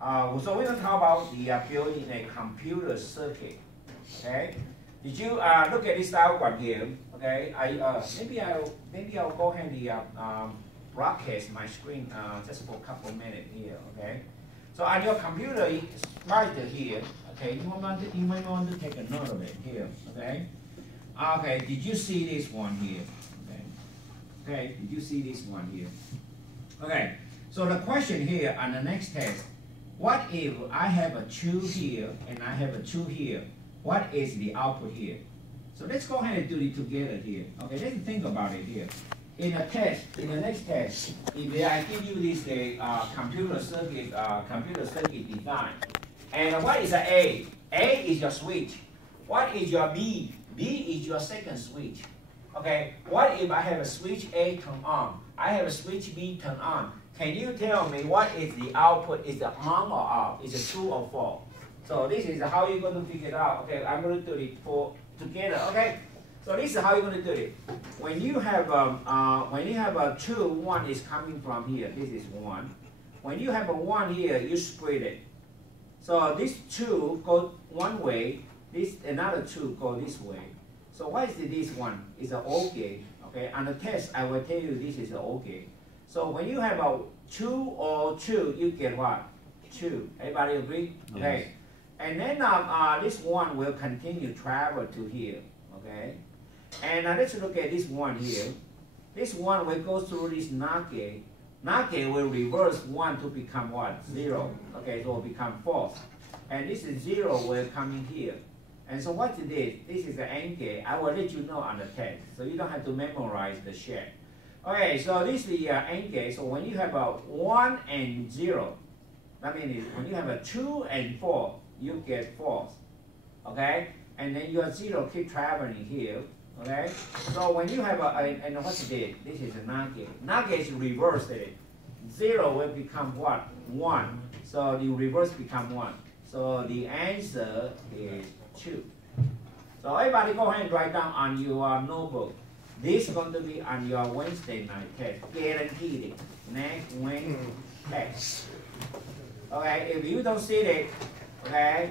So we're going to talk about the building a computer circuit. Okay. Did you look at this diagram here? Okay. Maybe I'll go ahead and broadcast my screen just for a couple minutes here. Okay. So on your computer, it's right here. Okay. You might want to take a note of it here. Okay. Okay. Did you see this one here? Okay. Okay. Did you see this one here? Okay. So the question here on the next test. What if I have a 2 here and I have a 2 here? What is the output here? So let's go ahead and do it together here. Okay, let's think about it here. In a test, in the next test, if I give you this computer circuit design, and what is a A? A is your switch. What is your B? B is your second switch. Okay, what if I have a switch A turn on? I have a switch B turn on. Can you tell me what is the output? Is it on or off? Is it true or false? So this is how you're going to figure it out. Okay, I'm going to do it together. Okay, so this is how you're going to do it. When you have a 2, 1 is coming from here. This is 1. When you have a 1 here, you split it. So this 2 go one way. This another 2 go this way. So what is this one? It's an OR gate. Okay, on the test I will tell you this is an OR gate. So when you have a 2 or 2, you get what? 2. Everybody agree? Yes. Okay. And then this one will continue travel to here. Okay. And let's look at this one here. This one will go through this NOT gate. NOT gate will reverse 1 to become what? 0. Okay, so it will become false. And this is 0 will come in here. And so what's this? This is the AND gate. I will let you know on the test. So you don't have to memorize the shape. Okay, so this is the AND gate. So when you have a 1 and 0, that means when you have a 2 and 4, you get false. Okay, and then your 0 keep traveling here. Okay, so when you have and what's this? This is a NOT gate. NOT gate is reversed it. 0 will become what? 1. So the reverse become 1. So the answer is 2. So everybody go ahead and write down on your notebook. This is going to be on your Wednesday night test. Guaranteed it. Next Wednesday test. Okay, if you don't see it, okay,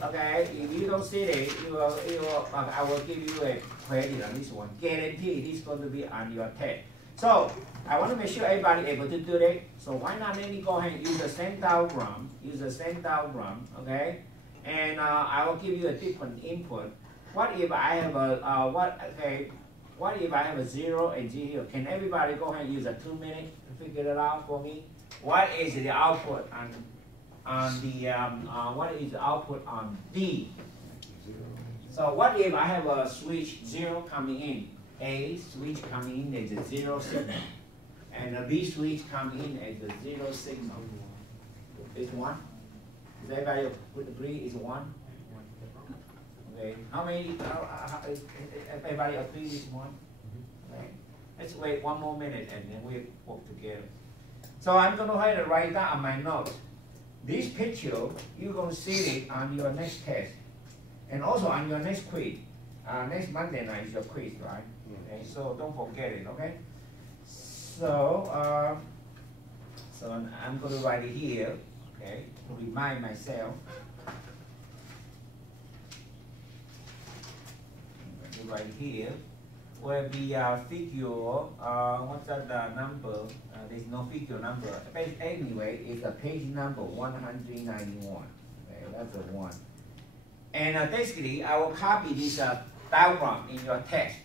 if you don't see it, I will give you a credit on this one. Guaranteed this is going to be on your test. So I want to make sure everybody able to do that. So why not let me go ahead and use the same diagram, okay? And I will give you a different input. What if I have what if I have a 0 and 0? Can everybody go ahead and use a 2 minutes to figure it out for me? What is the output on D? So what if I have a switch 0 coming in? A switch coming in as a 0 signal. And a B switch coming in as a 0 signal. It's 1? Does everybody agree it's 1? Okay. How many? Everybody agree it's 1? Okay. Let's wait 1 more minute and then we'll work together. So I'm going to go ahead and write down on my notes. This picture, you're going to see it on your next test. And also on your next quiz. Next Monday night is your quiz, right? Okay. So don't forget it, okay? So, so I'm going to write it here, okay, to remind myself. Right here, where the figure, what's that number? There's no figure number. But anyway, it's a page number 191. Okay, that's a 1. And basically, I will copy this diagram in your text.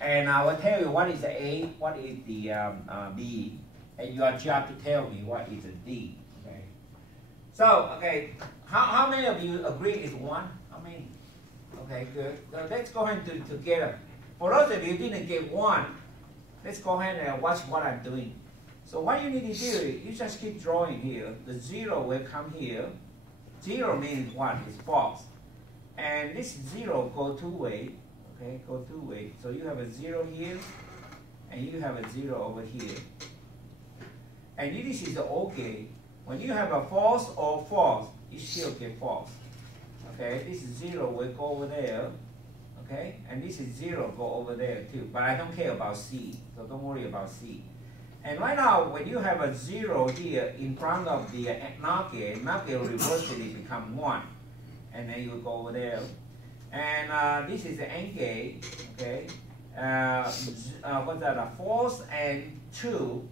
And I will tell you what is the A, what is the B, and your job to tell me what is the D. Okay. So, okay, how many of you agree it's 1? How many? Okay, good. So let's go ahead and do it together. For those of you who didn't get 1, let's go ahead and watch what I'm doing. So what you need to do is you just keep drawing here. The 0 will come here. 0 means what? It's false. And this 0 go 2 way. Okay, go 2 way. So you have a 0 here, and you have a 0 over here. And this is the OR gate. When you have a false or false, you still get false. Okay, this 0 will go over there. Okay, and this is 0 go over there too. But I don't care about C, so don't worry about C. And right now, when you have a 0 here in front of the NOT gate will reverse it become 1. And then you go over there. And this is the AND gate, okay? What's that? False and 2,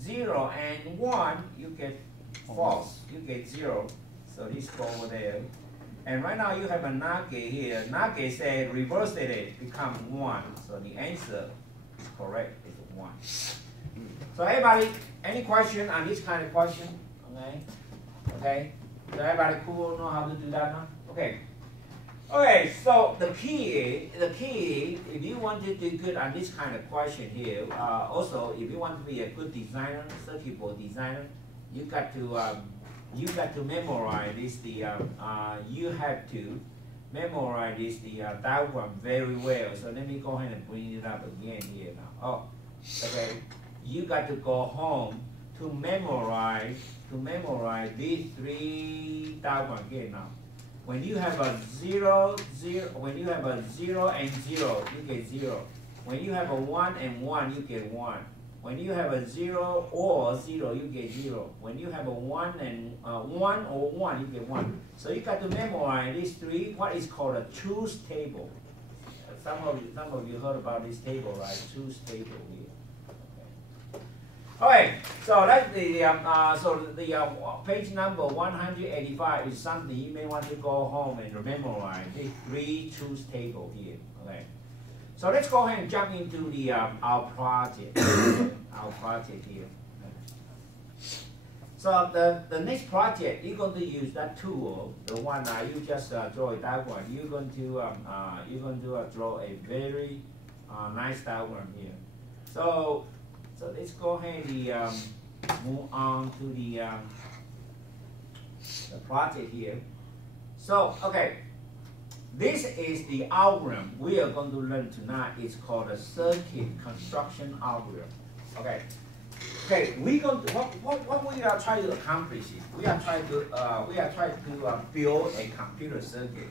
0 and 1, you get false. You get 0. So this go over there. And right now you have a NOT gate here. NOT gate said reverse it become 1. So the answer is correct. It's 1. So everybody, any question on this kind of question? Okay. Okay. So everybody cool know how to do that now? Okay. Okay, so the key, if you want to do good on this kind of question here, also if you want to be a good designer, circuit board designer, you got to memorize this. You have to memorize this diagram very well. So let me go ahead and bring it up again here now. Oh, okay. You got to go home to memorize these 3 diagrams again now. When you have a 0, 0, when you have a 0 and 0, you get 0. When you have a 1 and 1, you get 1. When you have a 0 or 0, you get 0. When you have a 1 and 1 or 1, you get 1. So you got to memorize these 3, what is called a truth table. Some of you heard about this table, right? Truth table here. Okay, so that's the page number 185 is something you may want to go home and memorize. The 3 truth table here. Okay, so let's go ahead and jump into the our project. Our project here. So the next project you're going to use that tool, the one you just draw a diagram. You're going to draw a very nice diagram here. So let's go ahead and move on to the project here. So, okay, this is the algorithm we are going to learn tonight. It's called a circuit construction algorithm. Okay, we're going to what we are trying to accomplish is we are trying to build a computer circuit.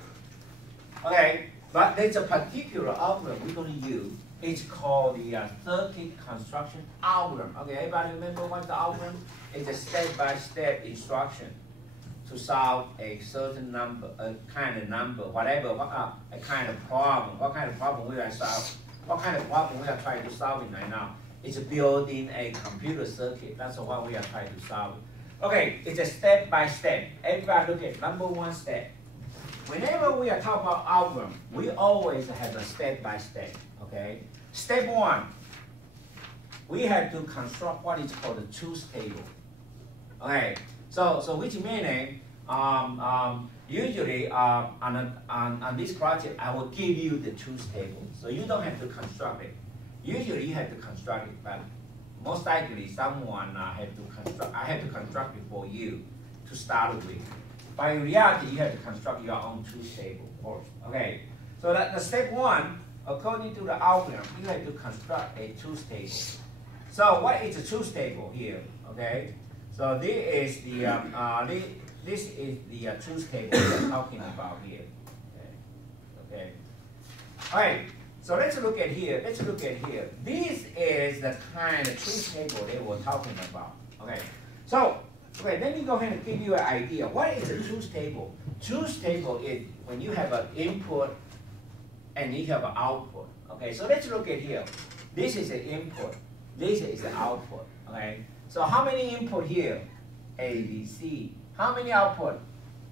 Okay, but there's a particular algorithm we're going to use. It's called the circuit construction algorithm. Okay, everybody remember what the algorithm is? A step-by-step instruction to solve a certain number, a kind of number, whatever, a kind of problem. What kind of problem we are solving? What kind of problem we are trying to solve right now? It's building a computer circuit. That's what we are trying to solve. Okay, it's a step-by-step. Everybody look at number 1 step. Whenever we are talking about algorithm, we always have a step-by-step. Okay, step 1, we have to construct what is called a truth table. Okay, so which meaning usually on this project I will give you the truth table, so you don't have to construct it. Usually you have to construct it, but most likely someone have to construct. I have to construct it for you to start with. But in reality, you have to construct your own truth table first. Okay, so that the step 1. According to the algorithm, you have to construct a truth table. So what is a truth table here? Okay, so this is the truth table we're talking about here. Okay. All right. So let's look at here. This is the kind of truth table they were talking about. Okay. So let me go ahead and give you an idea. What is a truth table? Truth table is when you have an input and you have an output. Okay, so let's look at here. This is the input. This is the output. Okay, so how many input here? A, B, C. How many output?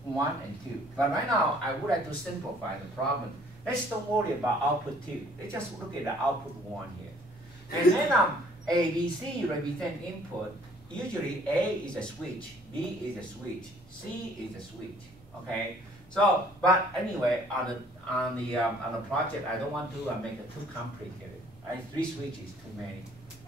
1 and 2. But right now, I would like to simplify the problem. Let's don't worry about output 2. Let's just look at the output 1 here. And then A, B, C represent input. Usually A is a switch, B is a switch, C is a switch. Okay. So, but anyway, on the project, I don't want to make it too complicated. Right? 3 switches too many.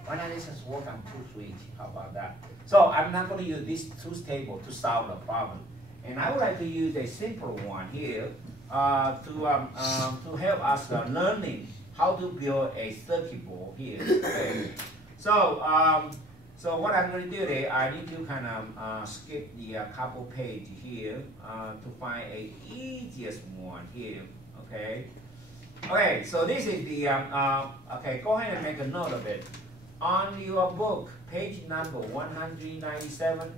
Why not let's just work on 2 switches? How about that? So I'm not going to use this truth table to solve the problem, and I would like to use a simple one here to help us learning how to build a circuit board here. Okay. So what I'm going to do there, I need to kind of skip the couple page here to find a easiest one here. Okay. Okay. So this is the okay. Go ahead and make a note of it. on your book, page number 197,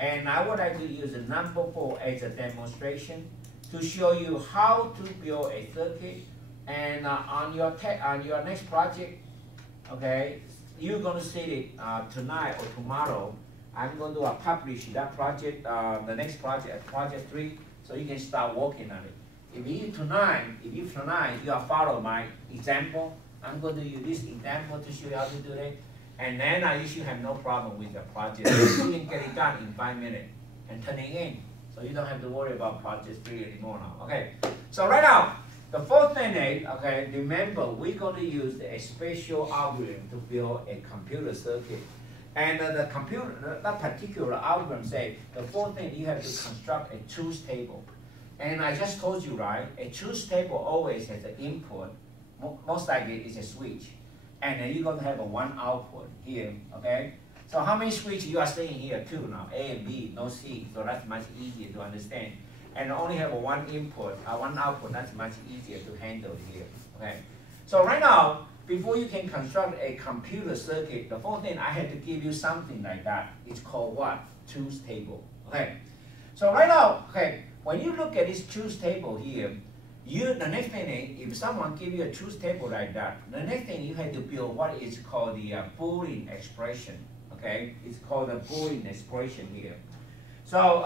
and I would like to use the number 4 as a demonstration to show you how to build a circuit. And on your next project, okay, you're going to see it tonight or tomorrow. I'm going to publish that project, the next project, project 3, so you can start working on it. If you tonight you are follow my example, I'm going to use this example to show you how to do it, and then you should have no problem with the project. You can get it done in 5 minutes and turn it in, so you don't have to worry about project 3 anymore now. Okay, so right now, the fourth thing is, okay, remember we're going to use a special algorithm to build a computer circuit. And that particular algorithm says the fourth thing, you have to construct a truth table. And I just told you, right, a truth table always has an input, most likely it's a switch. And then you're going to have a one output here, okay? So how many switches you are seeing here? 2 now, A and B, no C, so that's much easier to understand. And only have a one input, one output, that's much easier to handle here, okay? So right now, before you can construct a computer circuit, the fourth thing, I had to give you something like that. It's called what? Truth table, okay? So right now, okay, when you look at this truth table here, the next thing is, if someone give you a truth table like that, the next thing you have to build what is called the Boolean expression, okay? It's called the Boolean expression here. So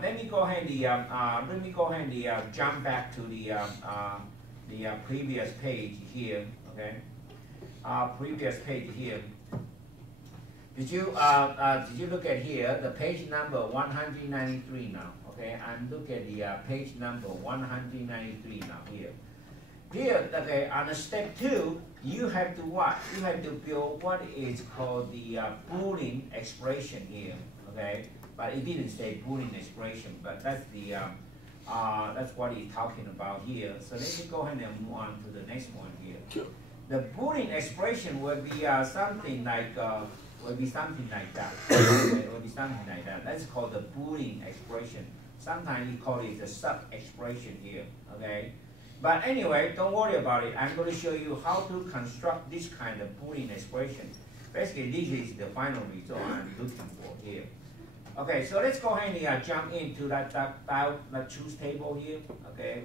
let me go ahead and jump back to the previous page here, okay? Previous page here. Did you look at here the page number 193 now? Okay, I'm looking at the page number 193 now here. Here, okay, on step 2, you have to what? You have to build what is called the Boolean expression here, okay? But it didn't say Boolean expression, but that's the that's what he's talking about here. So let me go ahead and move on to the next one here. Sure. The Boolean expression will be something like that. Will be something like that. That's called the Boolean expression. Sometimes you call it the sub-expression here, okay? But anyway, don't worry about it. I'm going to show you how to construct this kind of Boolean expression. Basically, this is the final result I'm looking for here. Okay, so let's go ahead and jump into that truth table here. Okay,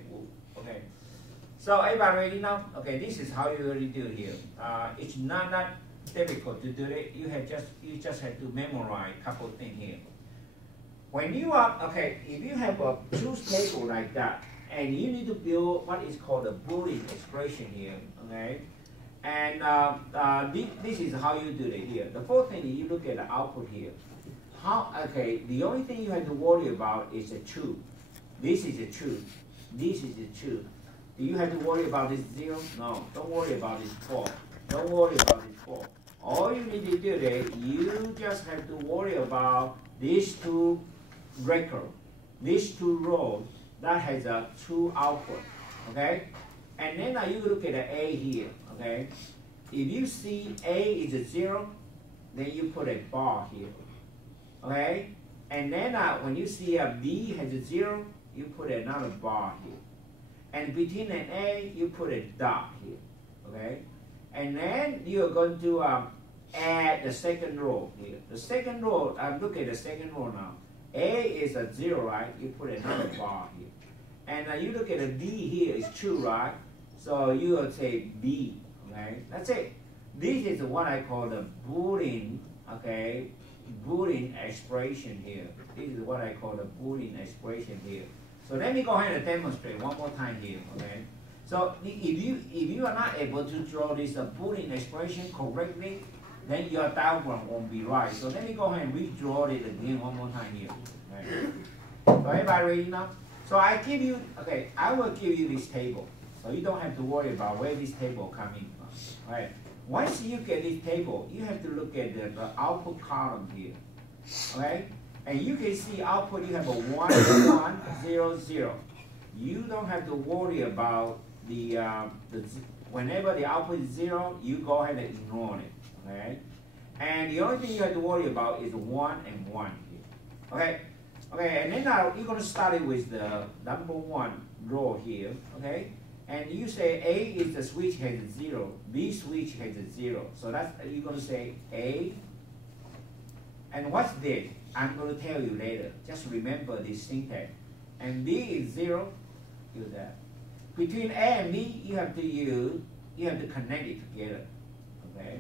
okay. So everybody ready now? Okay, this is how you really do it here. It's not that difficult to do it. You just have to memorize a couple things here. When you are, okay, if you have a truth table like that, and you need to build what is called a Boolean expression here, okay? And this is how you do it here. The fourth thing is you look at the output here. Okay, the only thing you have to worry about is the truth. This is the truth. This is the truth. Do you have to worry about this 0? No, don't worry about this 4. Don't worry about this 4. All you need to do is you just have to worry about these 2 records, these 2 rows that has a true output, okay? And then you look at the A here, okay? If you see A is a 0, then you put a bar here, okay? And then when you see a B has a 0, you put another bar here. And between an A, you put a dot here, okay? And then you're going to add the second row here. The second row, look at the second row now. A is a 0, right? You put another bar here. And you look at the D here, is true, right? So you will say B, okay? That's it. This is what I call the Boolean, okay? Boolean expression here. This is what I call the Boolean expression here. So let me go ahead and demonstrate one more time here, okay? So if you are not able to draw this Boolean expression correctly, then your diagram won't be right. So let me go ahead and redraw it again one more time here. Okay. So everybody ready now? So I give you, okay, I will give you this table. So you don't have to worry about where this table comes in from. Right? Once you get this table, you have to look at the output column here. Okay? And you can see output, you have a 1, 1, 0, 0. You don't have to worry about whenever the output is 0, you go ahead and ignore it. Okay? And the only thing you have to worry about is 1 and 1 here. Okay? Okay, and then now you're going to start it with the number 1 row here. Okay? and you say A is the switch has a 0, B switch has a 0. So that's, you're going to say A. And what's this? I'm going to tell you later. Just remember this syntax. And B is 0, use that. Between A and B, you have to connect it together. Okay?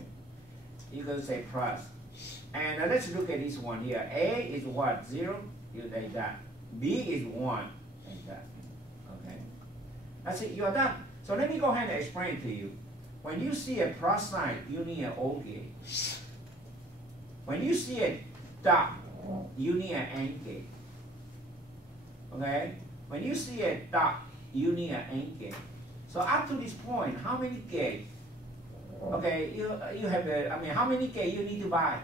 You're going to say plus. And let's look at this one here. A is what? 0, you like that. B is 1, like that. Okay? That's it, you're done. So let me go ahead and explain to you. When you see a plus sign, you need an OR gate. When you see a dot, you need an AND gate. Okay? When you see a dot, you need an AND gate. So up to this point, how many gates? Okay, you have a, I mean, how many gates you need to buy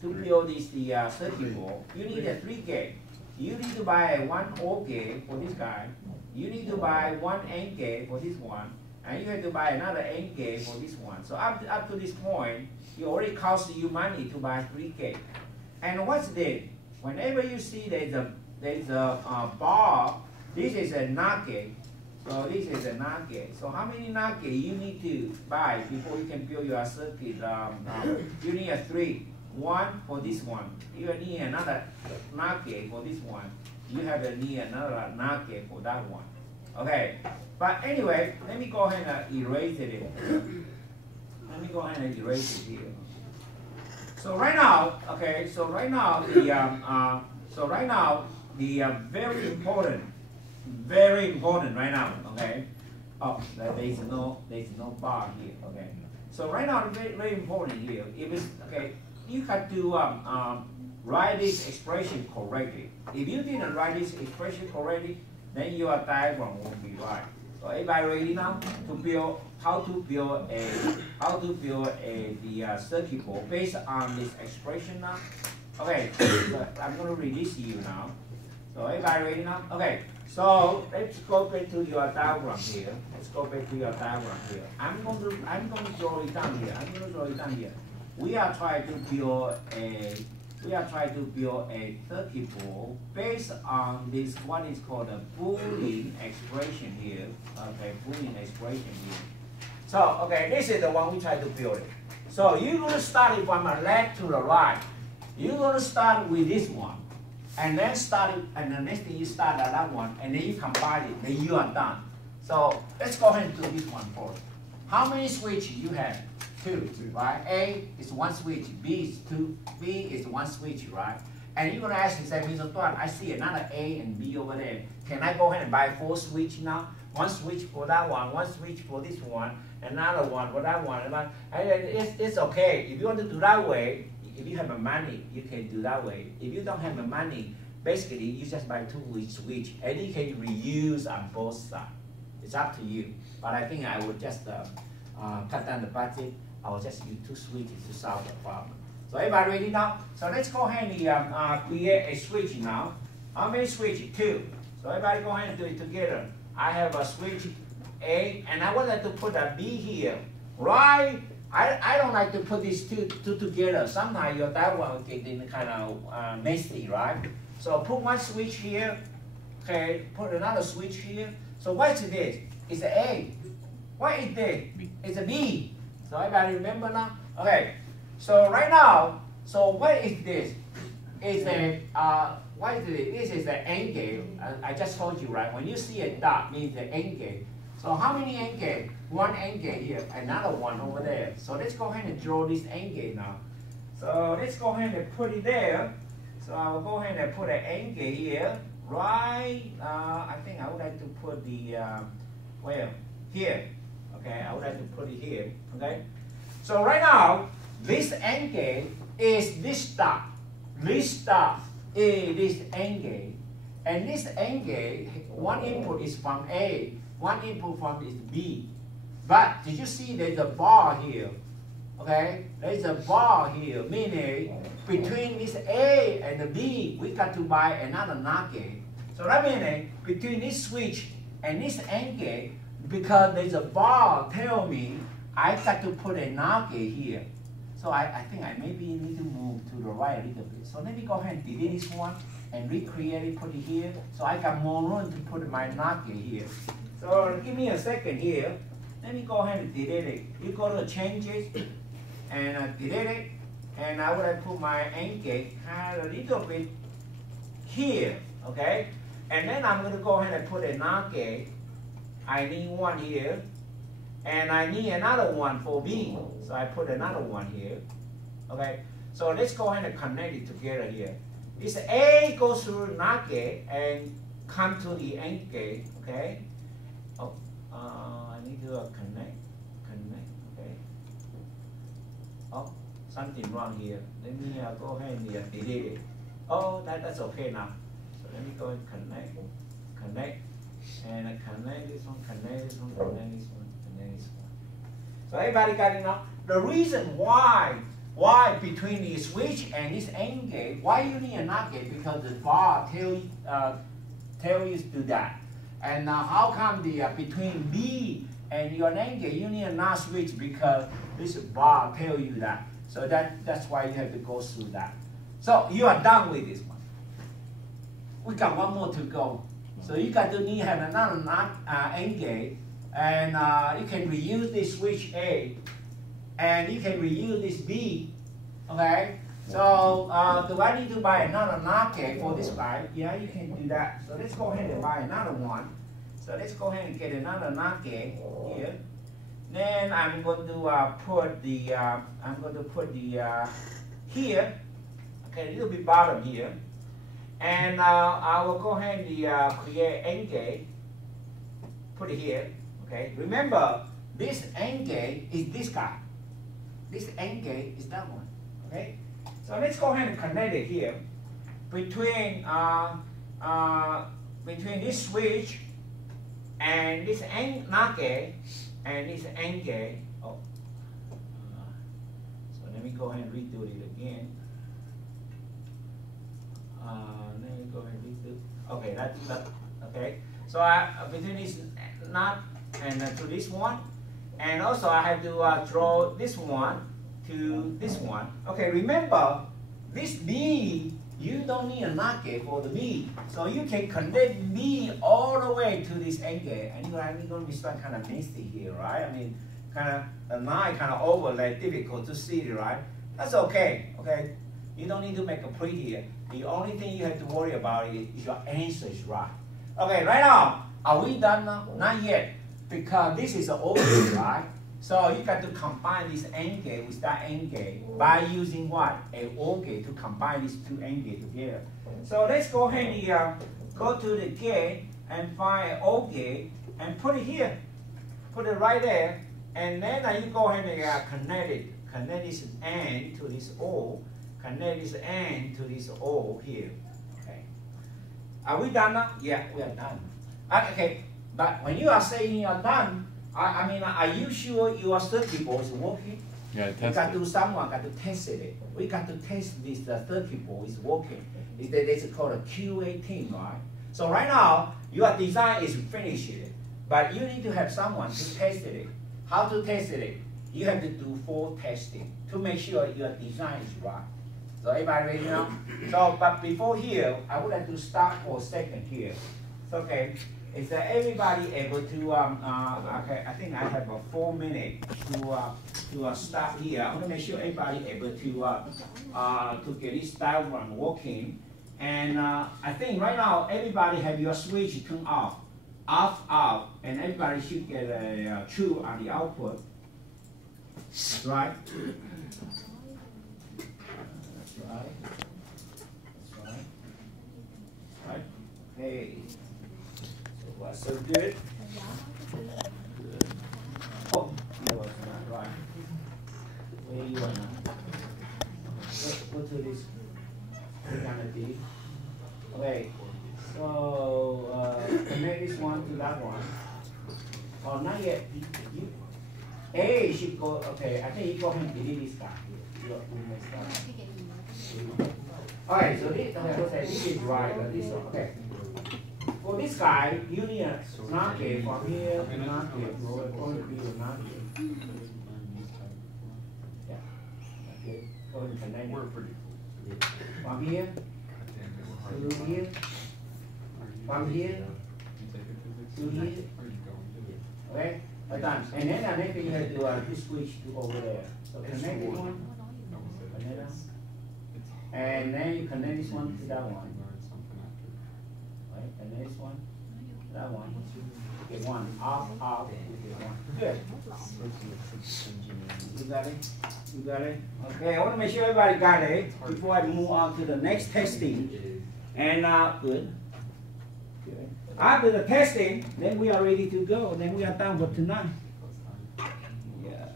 to build this circuit board? You need a 3 gate. You need to buy a 1 OR gate for this guy. You need to buy 1 AND gate for this one, and you have to buy another AND gate for this one. So up to this point, it already costs you money to buy 3 gates. And what's this? Whenever you see there's a bar, this is a NOT gate. So this is a NOT gate. So how many NOT gates you need to buy before you can build your circuit? You need a 3. 1 for this one. You need another NOT gate for this one. You have to need another NOT gate for that one. Okay. But anyway, let me go ahead and erase it. Let me go ahead and erase it here. So right now, okay. So right now the very important right now. Okay. Oh, there's no bar here. Okay. So right now, very important here. If it's okay, you have to write this expression correctly. If you didn't write this expression correctly, then your diagram won't be right. So everybody ready now to build how to build the circuit board based on this expression now? Okay, so I'm going to release you now. So everybody ready now? Okay, so let's go back to your diagram here. Let's go back to your diagram here. I'm going to draw it down here. I'm going to draw it down here. We are trying to build a circuit board based on this what is called a Boolean expression here. Okay, Boolean expression here. So okay, this is the one we try to build it. So you're going to start it from the left to the right. You're going to start with this one, and then and the next thing you start at that one, and then you combine it, then you are done. So let's go ahead and do this one first. How many switches you have? 2, right? A is 1 switch, B is 2, B is 1 switch, right? And you're going to ask yourself, Mr. Dwan, I see another A and B over there. Can I go ahead and buy 4 switches now? 1 switch for that one, 1 switch for this one, another one for that one. And it's okay. If you want to do that way, if you have the money, you can do that way. If you don't have the money, basically you just buy 2 switch, and you can reuse on both sides. It's up to you. But I think I would just cut down the budget. I will just use 2 switches to solve the problem. So everybody ready now? So let's go ahead and create a switch now. How many switches? 2. So everybody go ahead and do it together. I have a switch A, and I would like to put a B here, right? I don't like to put these two together. Sometimes your diagram will get kind of messy, right? So put 1 switch here. Okay, put another switch here. So what is this? It's an A. What is this? It's a B. So everybody remember now? Okay. So right now, so what is this? It's a what is it? This is the AND gate. I just told you, right? When you see a dot, means the AND gate. So how many AND gate? 1 AND gate here, another one over there. So let's go ahead and draw this AND gate now. So let's go ahead and put it there. So I will go ahead and put an AND gate here, right? I think I would like to put the well here. Okay, I would like to put it here. Okay. So right now, this AND gate is this dot. This dot is this AND gate, and this AND gate, 1 input is from A, 1 input from is B. But did you see there's a bar here? Okay, there's a bar here, meaning between this A and the B, we got to buy another NOT gate. So that means between this switch and this AND gate, because there's a bar tell me I got to put a NOT gate here. So I think I maybe need to move to the right a little bit. So let me go ahead and delete this one. and recreate it, put it here. So I got more room to put my NOT gate here. So give me a second here. Let me go ahead and delete it. You go to changes and delete it. And I would put my AND gate kind of a little bit here, okay? And then I'm going to go ahead and put a NOT gate. I need one here. And I need another one for B. So I put another one here, okay? So let's go ahead and connect it together here. This A goes through NOT gate and come to the AND gate, okay? Oh, I need to connect, okay? Oh, something wrong here. Let me go ahead and delete it. Oh, that's okay now. So let me go and connect, and connect this one, connect this one, connect this one, connect this one. So everybody got it now? The reason why between the switch and this AND gate, why you need a NOT gate? Because the bar tell you to do that. And now how come the between B and your AND gate you need a NOT switch? Because this bar tell you that. So that's why you have to go through that. So you are done with this one. We got one more to go. So you got to need have another NOT AND gate, and you can reuse this switch A, and you can reuse this B. Okay. So do I need to buy another NOT gate for this guy? Yeah, you can do that. So let's go ahead and buy another one. So let's go ahead and get another NOT gate here. Then I'm going to put the here, okay, a little bit bottom here, and I will go ahead and create AND gate, put it here, okay. Remember, this AND gate is this guy. This AND gate is that one, okay. So let's go ahead and connect it here between this switch and this NOT gate. And this AND gate, so let me go ahead and redo it again. Let me go ahead and redo. Okay, that's okay. So between this NOT and to this one, and also I have to draw this one to this one. Okay, remember this B, you don't need a NOT gate for the B, so you can connect B all the way to this AND gate. And you're going to be some kind of nasty here, right? I mean, kind of the line kind of overlay, difficult to see, right? That's okay, okay? You don't need to make a print here. The only thing you have to worry about is your answer is right. Okay, right now, are we done now? Not yet, because this is an OR gate, right? So you got to combine this AND gate with that AND gate by using what? A OR gate to combine these two AND gates together. So let's go ahead and go to the gate and find an OR gate and put it here. Put it right there. And then you go ahead and connect it. Connect this AND to this OR. Connect this AND to this OR here. Okay. Are we done now? Yeah, we are done. Okay, but when you are saying you are done, I mean, are you sure your circuit board is working? Yeah, we got to someone got to test it. We got to test this circuit board is working. It's called a QA team, right? So right now your design is finished, but you need to have someone to test it. How to test it? You have to do full testing to make sure your design is right. So everybody ready now? So, but before here, I would like to stop for a second here. It's okay. Is that everybody able to, okay, I think I have 4 minutes to stop here. I want to make sure everybody able to get this diagram working. And I think right now, everybody have your switch turned off, and everybody should get a true on the output. That's right. That's right. That's right. Right. Okay. So good. Oh, that was not right. Where you are now? Go to this. We're gonna do. Okay. So connect this one to that one. Oh, not yet. A should go. Okay, I think you go ahead and delete this guy. All right. So this. Okay, this is right. This one. Okay. For this guy, you need a NOT gate from here to NOT gate. Yeah. Okay. Go and connect it. From here. to here, from here to here. Okay, done. And then next thing you have to switch to over there. So connect this one, connect that, and then you connect this one to that one. Right, and this one, that one. Get one off, off. Good. You got it? You got it? Okay, I want to make sure everybody got it before I move on to the next testing. And good. Good. After the testing, then we are ready to go. Then we are done for tonight. Yeah.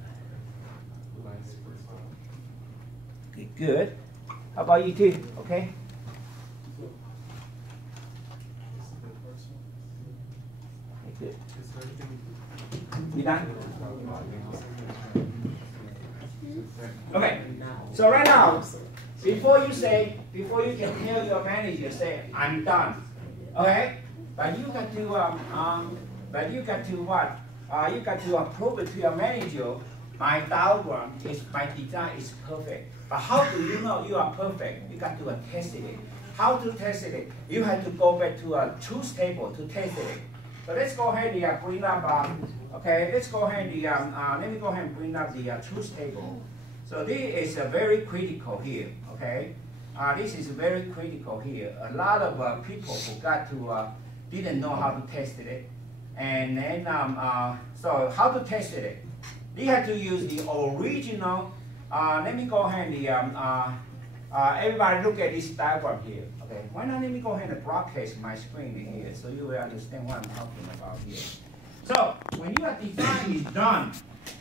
Okay, good. How about you two? Okay? Okay, good. You done? Okay. So right now, before you can tell your manager, say, I'm done. Okay? But you got to what? You got to approve it to your manager. My diagram my design is perfect. But how do you know you are perfect? You got to test it. How to test it? You have to go back to a truth table to test it. So let's go ahead and bring up. Okay, let's go ahead and let me go ahead and bring up the truth table. So this is very critical here. Okay, this is very critical here. A lot of people forgot to didn't know how to test it, and then so how to test it? You have to use the original. Let me go ahead and everybody look at this diagram here. Okay, why not let me go ahead and broadcast my screen here so you will understand what I'm talking about here. So when your design is done,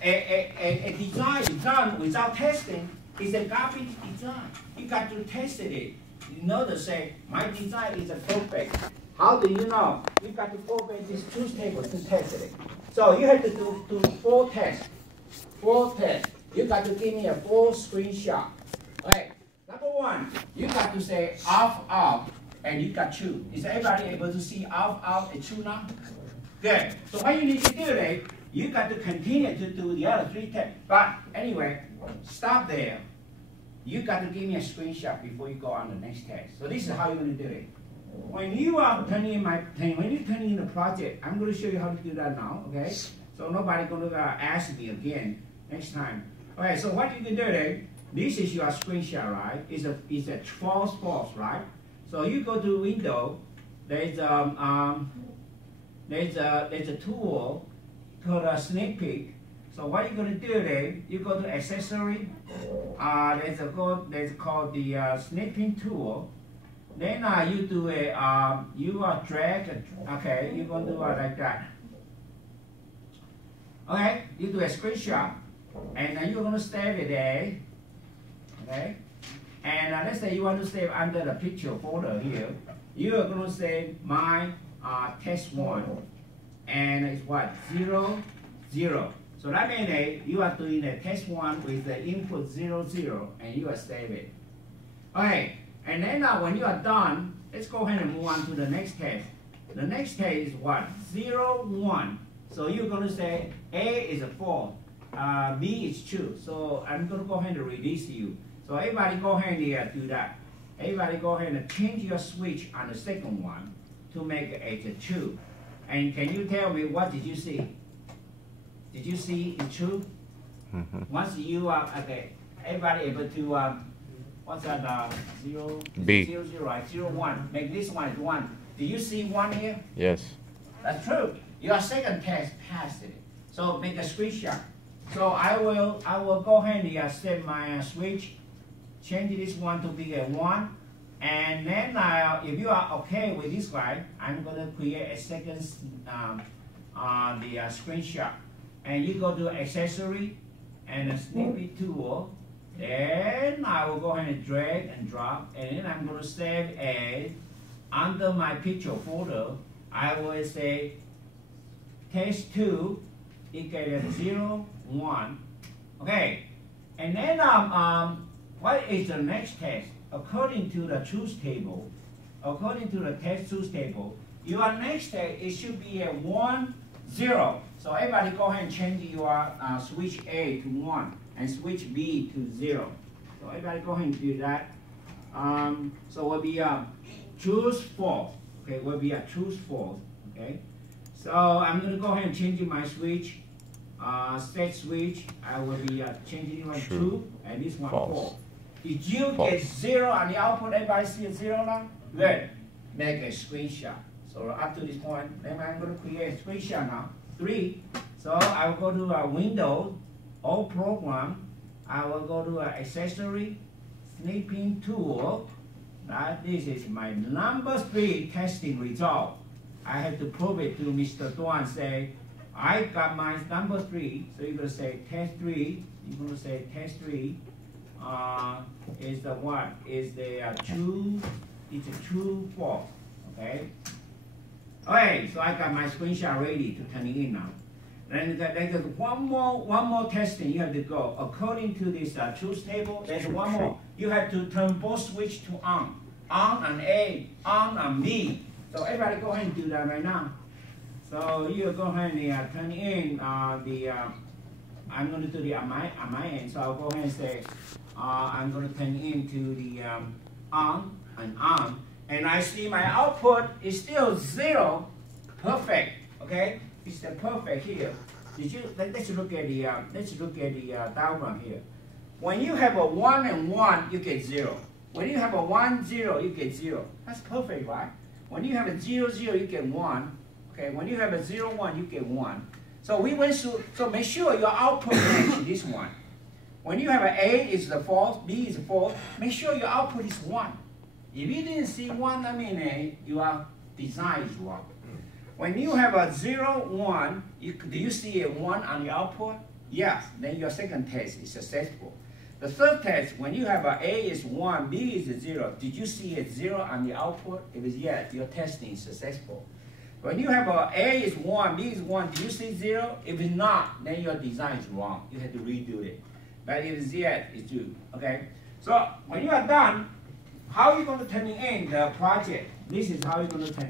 a design is done without testing is a garbage design. You got to test it. You know to say my design is a perfect. How do you know? You got to go back this truth table to test it. So you have to do 4 tests. 4 tests. You got to give me a 4 screenshot. Okay. Number 1, you got to say off, off, and you got true. Is everybody able to see off, off, and true now? Good. So what you need to do is, you got to continue to do the other 3 tests. But anyway, stop there. You got to give me a screenshot before you go on the next test. So this is how you're going to do it. When you are turning in the project, I'm going to show you how to do that now. Okay. So nobody going to ask me again next time. Okay. So what you can do is, this is your screenshot, right? It's a false, right? So you go to Windows. There's a tool called a sneak peek. So what you're going to do is, you go to accessory. There's called the sneak peek tool. Then you do you drag. Okay, you're going to do it like that. Okay, you do a screenshot, and then you're going to save it there. Okay, and let's say you want to save under the picture folder here. You are going to save my test 1, and it's what 0, 0. So that means you are doing a test 1 with the input 0, 0, and you are save it. Okay, and then when you are done, let's go ahead and move on to the next test. The next test is what 0, 1. So you're going to say A is a false, B is true. So I'm going to go ahead and release you. So everybody go ahead and do that. Everybody go ahead and change your switch on the second one to make it a true. And can you tell me what did you see? Did you see it's true? Once you okay, everybody able to what's that 0, B. 0, 0, right? 0, 1. Make this one is 1. Do you see 1 here? Yes. That's true. Your second test passed it. So make a screenshot. So I will go ahead and set my switch. Change this one to be a 1, and then if you are okay with this guy, I'm going to create a second screenshot. And you go to accessory and a snippy tool. Then I will go ahead and drag and drop, and then I'm going to save as under my picture folder. I will say test 2 equals 0, 1. Okay, and then what is the next test? According to the truth table, according to the test truth table, your next test, it should be a 1, 0. So everybody go ahead and change your switch A to 1 and switch B to 0. So everybody go ahead and do that. So it will be choose false. Okay, will be a choose false. Okay, so I'm going to go ahead and change my switch. Set switch, I will be changing one true and this one false. Did you get 0 on the output? Everybody see a 0 now? Good. Make a screenshot. So up to this point, then I'm going to create a screenshot now. 3. So I will go to Windows, All Program. I will go to Accessory, Snipping Tool. Right? This is my number 3 testing result. I have to prove it to Mr. Dwan. Say, I got my number 3. So you're going to say test 3. You're going to say test 3 is the what? Is the true? It's a true false. Okay. Okay. So I got my screenshot ready to turn it in now. Then there's one more testing you have to go according to this truth table. There's one more. You have to turn both switch to on and A, on and B. So everybody go ahead and do that right now. So you go ahead and turn in I'm going to do the on my end. So I'll go ahead and say I'm going to turn into the on, and I see my output is still 0. Perfect. Okay, it's the perfect here. Did you? Let's look at the diagram here. When you have a 1 and 1, you get 0. When you have a 1, 0, you get 0. That's perfect, right? When you have a 0, 0, you get 1. Okay, when you have a 0, 1, you get 1. So we went through, so make sure your output matches this one. When you have an A is the false, B is the false, make sure your output is 1. If you didn't see 1, that means your design is wrong. When you have a 0, 1, do you see a 1 on the output? Yes, then your second test is successful. The third test, when you have A is 1, B is 0, did you see a 0 on the output? If it's yes, your testing is successful. When you have A is 1, B is 1, do you see 0? If it's not, then your design is wrong. You have to redo it. But if it's yes, it's 2. Okay? So when you are done, how are you going to turn in the project? This is how you're going to turn it in.